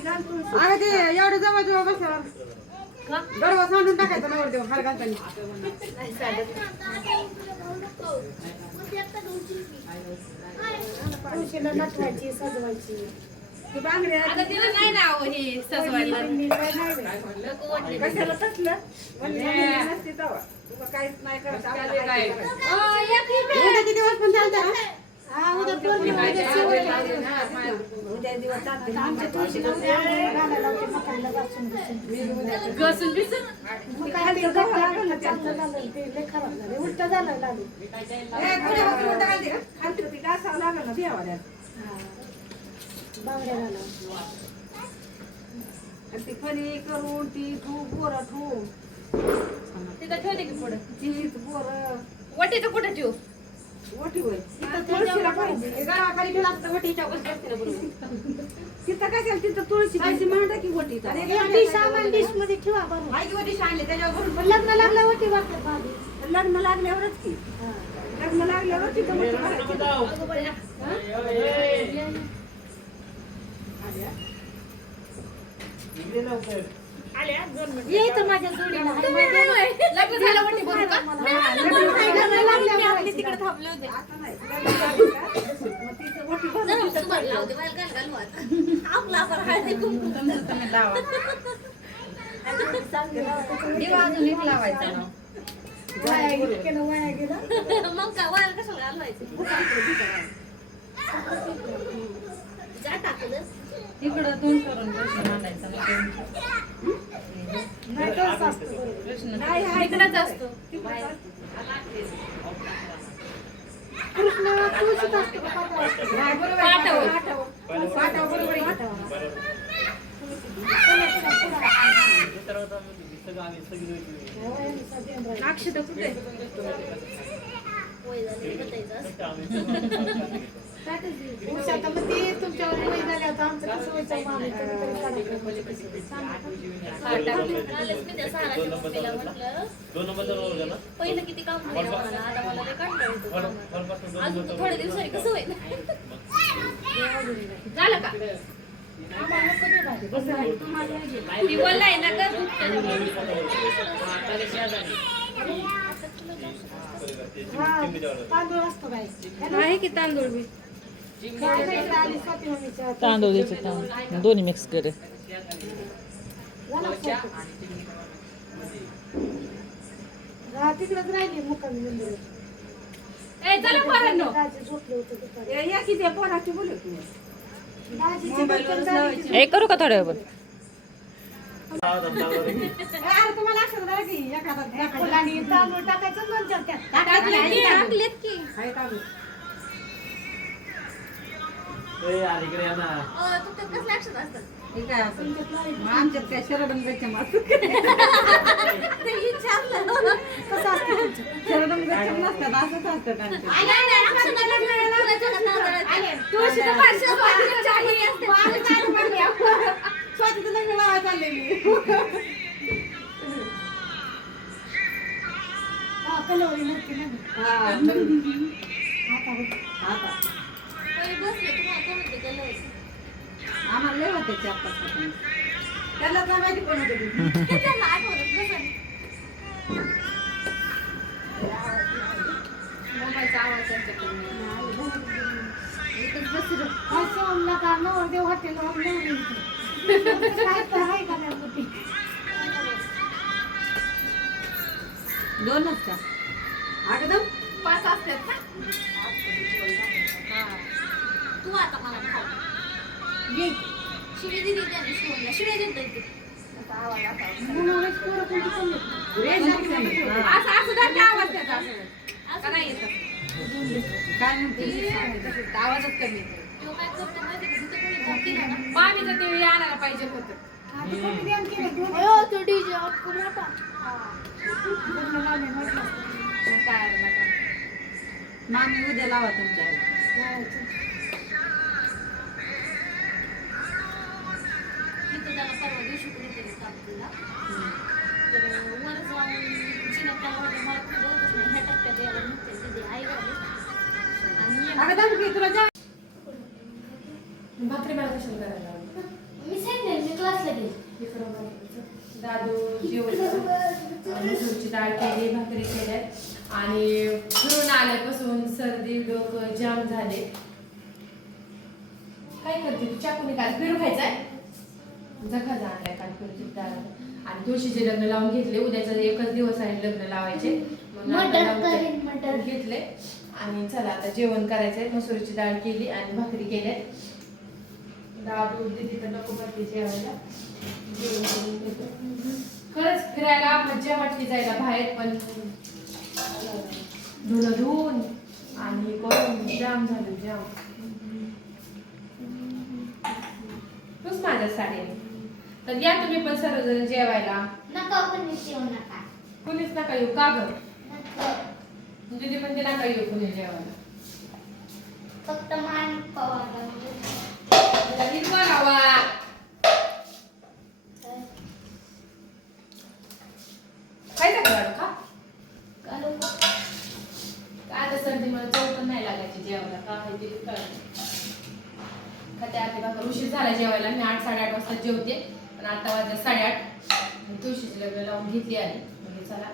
अगं ते एवढं जवळ जवळ बसल्यावर गडवा सांडून टाकायचं नवर देऊ हार घालताना तुळशीला नटवायची सजवायची ती बांगडी आता तिला नाही ना हो हे सजवायला कशाला तसलं नसते तेव्हा तुला काहीच नाही करत आपल्याला काय उद्याचे दिवस पण चालतात हा उद्या पौर्णिमा उद्या दिवस चालतात आमच्या तुळशीला उद्या घालायला लावते मकाला घासून घसून बिसून मग काय ते चांगलं झालं ते लय खराब झाले उलट झालं लागलं खालती डासावं लागलं ना बियावाल्यात बांगड्या घाला आणि ती फणी करून ती ठू बोरं ठू तिथं ठेवते की पुढे चीज बोरं वटीचं कुठे ठेवू वटी होय तिथं तुळशीला पाहिजे गावाखाली ठेवला असतं वटीच्या बस असते ना बरोबर तिथं काय केलं तिथं तुळशी पाहिजे म्हणता की वटी वटी सामान डिश मध्ये ठेवा बरोबर आई वटी आणले त्याच्यावर पण लग्न लागलं वटी वाटलं भाभी लग्न लागल्यावरच की लग्न लागल्यावर तिथं वटी भरायची. येतं माझ्या जोडीला लग्न झालं वटी भरू का आपली तिकडे थांबले होते आता नाही लग्न लागलं का? मग तिथं वटी भरून तिथं दिवा अजून एक लावायचा ना वाया गेलं वाया गेलं मग काय वाया कशाला घालवायचं इकडं दोन करून प्रश्न मांडायचा नाही तसंच असतं बरोबर. प्रश्न नाही, हा, इकडंच असतो कृष्ण तुळशीत असतो का पाताळात असतो? नाही, बरोबर आहे. पाटावर. पाटावर बरोबर आहे. अक्षता कुठे उषा मग ते तुमच्यावर वय झाले होतं आमचं कसं व्हायचं मामी पहिलं किती काम केलं मला आता मला ते कंटाळा येतो कामाला. अजून तर थोड्या दिवसांनी कसं होईल झालं का ती बोललाय ना का तांदूळ असतो काय आहे की तांदूळ बी आली स्वाती मम्मीच्या तांदूळ द्यायचे तांदूळ दोन्ही मिक्स करे तिकडच राहिली मुक्कामी मंदिर ए चला पोरांनो दाजी झोपले होते दुपारी या की त्या पोराची बोलू तू दाजीची दर्शन झाली की ए करू का थोड्या वेळ अरे तुम्हाला असं झालं की एखादा फुलांनी तांदूळ टाकायचं नंतर त्यात टाकलेत की आहे का तुमच्यात कसल्या अक्षत असतात हे काय असं आमच्यात काय शरबंगाच्या मास कसं असतं तुमचं शरबंगाच्या नसतात असंच असतं त्यांचं स्वातीचं लग्न लावायला चाललेली कलवरी नक्की नाही हा आता होतं. आता बसले तुम्हाला कोण होते गेलं आम्हाला लय होते चार पाच लोकांना. त्याला काय माहिती कोण होते ते. त्यांना आठवलं कसं मोबाईलचा आवाज त्यांच्याकडे इथंच बसलो असं म्हणलं का नवरदेव हॉटेलवर नवरी काय तर आहे का नाही मोठी दोनच का एकदम 5 असतात का तू आता मला खाऊ घे शिवी दिली त्याने शिवून शिव्या देत इथे म्हणूनच पोरं कोणती कमी आहेत. असं असं का ते आवाज त्याचा असं का नाही येत काय म्हणते आवाजच कमी येतो तो काय करतो माहिती का तिथे कोणी घातली ना मामीचं ते आणायला पाहिजे होतं आता कोणी ध्यान केलं दोन तो डीजे अटकून मोठा लग्न लावले म्हटलं काय नका मामी उद्या लावा तुमच्या लावायचं. तिथं त्याला परवा दिवशी कुठेतरी तापतीला तर वर जाऊन जिन्यात त्याला म्हटलं मला खूप बघतच नाही ह्या टप्प्यात यायला निघते तिथे आई वाली आणि अगं दाम की तुला जा भाकरी मला कशाला करायला मी सांगितलं मी क्लासला गेले. इकडं बघायचं. दादू जेवण मसूरची डाळ केली, भाकरी केल्यात आणि फिरून आल्यापासून सर्दी डोकं जाम झाले. काय करते तू? चाकूने काल पेरू खायचाय? जखा आणलाय काल पेरूची डाळ आणि तुळशीचे लग्न लावून घेतले. उद्याचा एकच दिवस आहे लग्न लावायचे. मग मटर करीन मटर. घेतले आणि चला आता जेवण करायचंय. मसूरची डाळ केली आणि भाकरी केल्या. दादू दीदी तर नको करते जेवायला. जेवण करून घेतो. खरंच फिरायला मज्जा वाटली जायला बाहेर, पण धुणं धुवून आणि करून जाम झालं जाम. तूच माझ्या साडीने तर या तुम्ही पण सर्वजण जेवायला. नका कोणी जेवू नका. कुणीच नका येऊ का ग? नका. दीदी पण ते नका येऊ कुणी जेवायला. फक्त मान पवायला. हिरवा रवा खायचा का लाडू? खा. कालू काय आता सर्दीमुळे चव पण नाही लागायची जेवायला. का आहे ते कळलं. खाते आते भाकर. उशीर झाला जेवायला. मी 8 साडेआठ वाजता जेवते, पण आता वाजले 8:30. तुळशीचे लग्न लावून घेतली आहे. म्हणजे चला